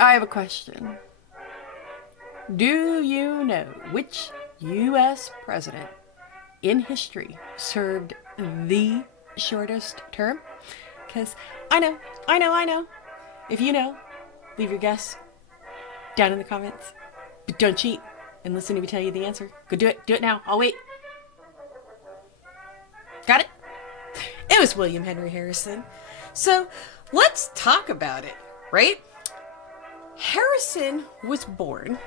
I have a question. Do you know which U.S. president in history served the shortest term? Because I know. If you know, leave your guess down in the comments. But don't cheat and listen to me tell you the answer. Go do it. Do it now. I'll wait. Got it? It was William Henry Harrison. So let's talk about it, right? Harrison was born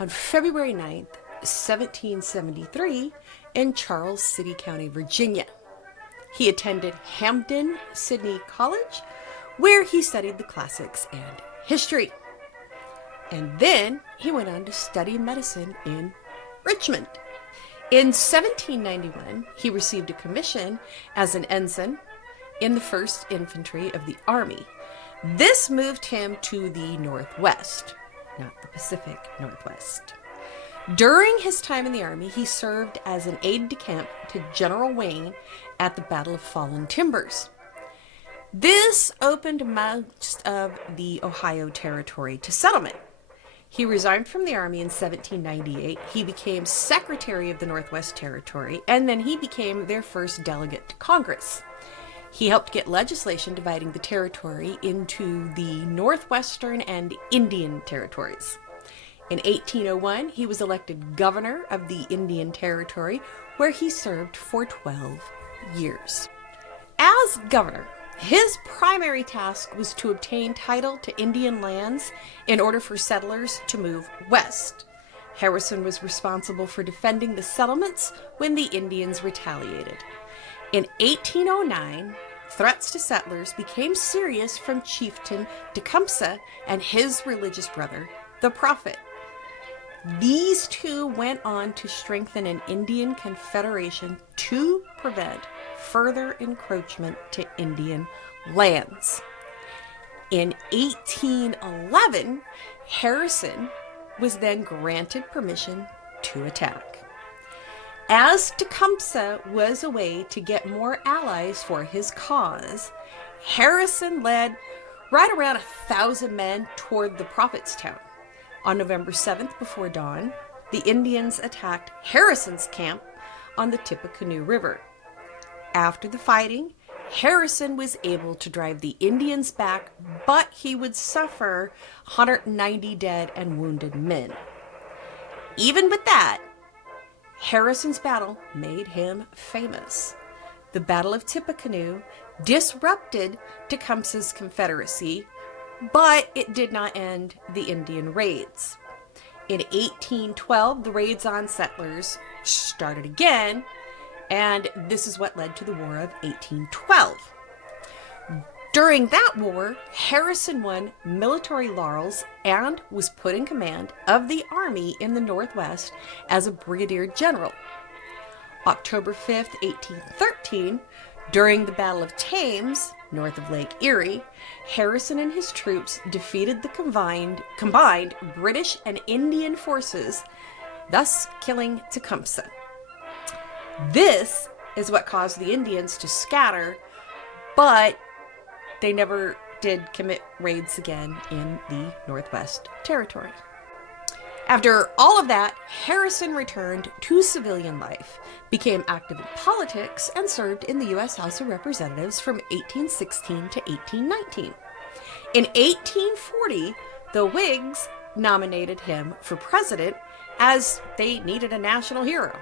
on February 9th, 1773, in Charles City County, Virginia. He attended Hampden-Sydney College, where he studied the classics and history. And then he went on to study medicine in Richmond. In 1791, he received a commission as an ensign in the 1st Infantry of the Army. This moved him to the Northwest, not the Pacific Northwest. During his time in the Army, he served as an aide-de-camp to General Wayne at the Battle of Fallen Timbers. This opened most of the Ohio Territory to settlement. He resigned from the Army in 1798. He became Secretary of the Northwest Territory, and then he became their first delegate to Congress. He helped get legislation dividing the territory into the Northwestern and Indian territories. In 1801, he was elected governor of the Indian Territory, where he served for 12 years. As governor, his primary task was to obtain title to Indian lands in order for settlers to move west. Harrison was responsible for defending the settlements when the Indians retaliated. In 1809, threats to settlers became serious from chieftain Tecumseh and his religious brother, the Prophet. These two went on to strengthen an Indian confederation to prevent further encroachment to Indian lands. In 1811, Harrison was then granted permission to attack. As Tecumseh was a way to get more allies for his cause, Harrison led right around 1,000 men toward the Prophetstown. On November 7th, before dawn, the Indians attacked Harrison's camp on the Tippecanoe River. After the fighting, Harrison was able to drive the Indians back, but he would suffer 190 dead and wounded men. Even with that, Harrison's battle made him famous. The Battle of Tippecanoe disrupted Tecumseh's Confederacy, but it did not end the Indian raids. In 1812, the raids on settlers started again, and this is what led to the War of 1812. During that war, Harrison won military laurels and was put in command of the army in the Northwest as a brigadier general. October 5th, 1813, during the Battle of Thames, north of Lake Erie, Harrison and his troops defeated the combined British and Indian forces, thus killing Tecumseh. This is what caused the Indians to scatter, but they never did commit raids again in the Northwest Territory. After all of that, Harrison returned to civilian life, became active in politics, and served in the U.S. House of Representatives from 1816 to 1819. In 1840, the Whigs nominated him for president as they needed a national hero.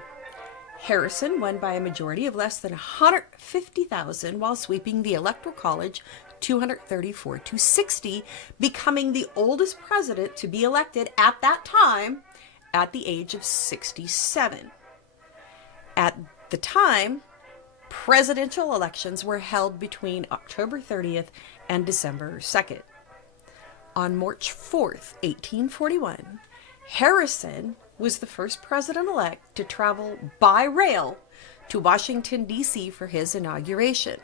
Harrison won by a majority of less than 150,000 while sweeping the Electoral College 234 to 60, becoming the oldest president to be elected at that time at the age of 67. At the time, presidential elections were held between October 30th and December 2nd. On March 4th, 1841, Harrison was the first president-elect to travel by rail to Washington, D.C. for his inauguration.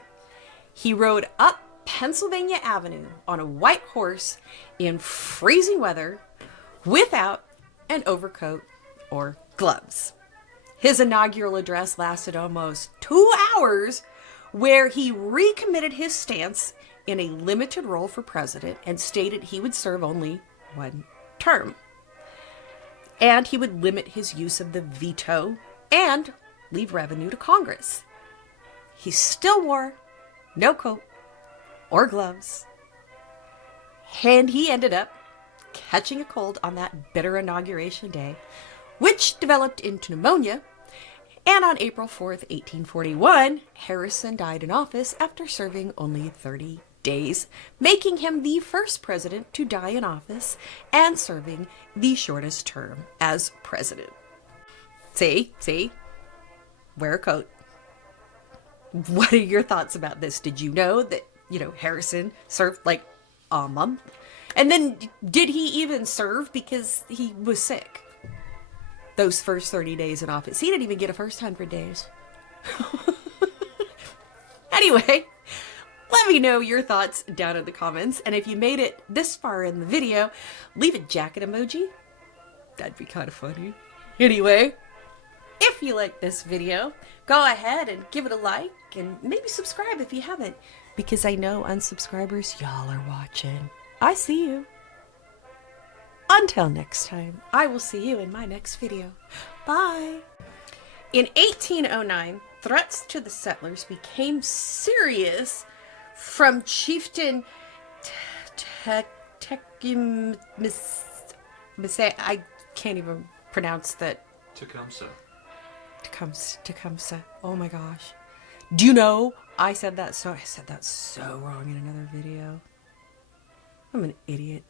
He rode up Pennsylvania Avenue on a white horse in freezing weather without an overcoat or gloves. His inaugural address lasted almost 2 hours, where he recommitted his stance in a limited role for president and stated he would serve only one term. And he would limit his use of the veto and leave revenue to Congress. He still wore no coat or gloves. And he ended up catching a cold on that bitter inauguration day, which developed into pneumonia. And on April 4th, 1841, Harrison died in office after serving only 30 days, making him the first president to die in office and serving the shortest term as president. See? Wear a coat. What are your thoughts about this? Did you know that, Harrison served like a month? And then did he even serve because he was sick? Those first 30 days in office. He didn't even get a first 100 days. Anyway, let me know your thoughts down in the comments. And if you made it this far in the video, leave a jacket emoji. That'd be kind of funny. Anyway, if you like this video, go ahead and give it a like and maybe subscribe if you haven't, because I know unsubscribers, y'all are watching. I see you. Until next time, I will see you in my next video. Bye. In 1809, threats to the settlers became serious from Chieftain I can't even pronounce that. Tecumseh. Oh my gosh. Do you know I said that so wrong in another video? I'm an idiot.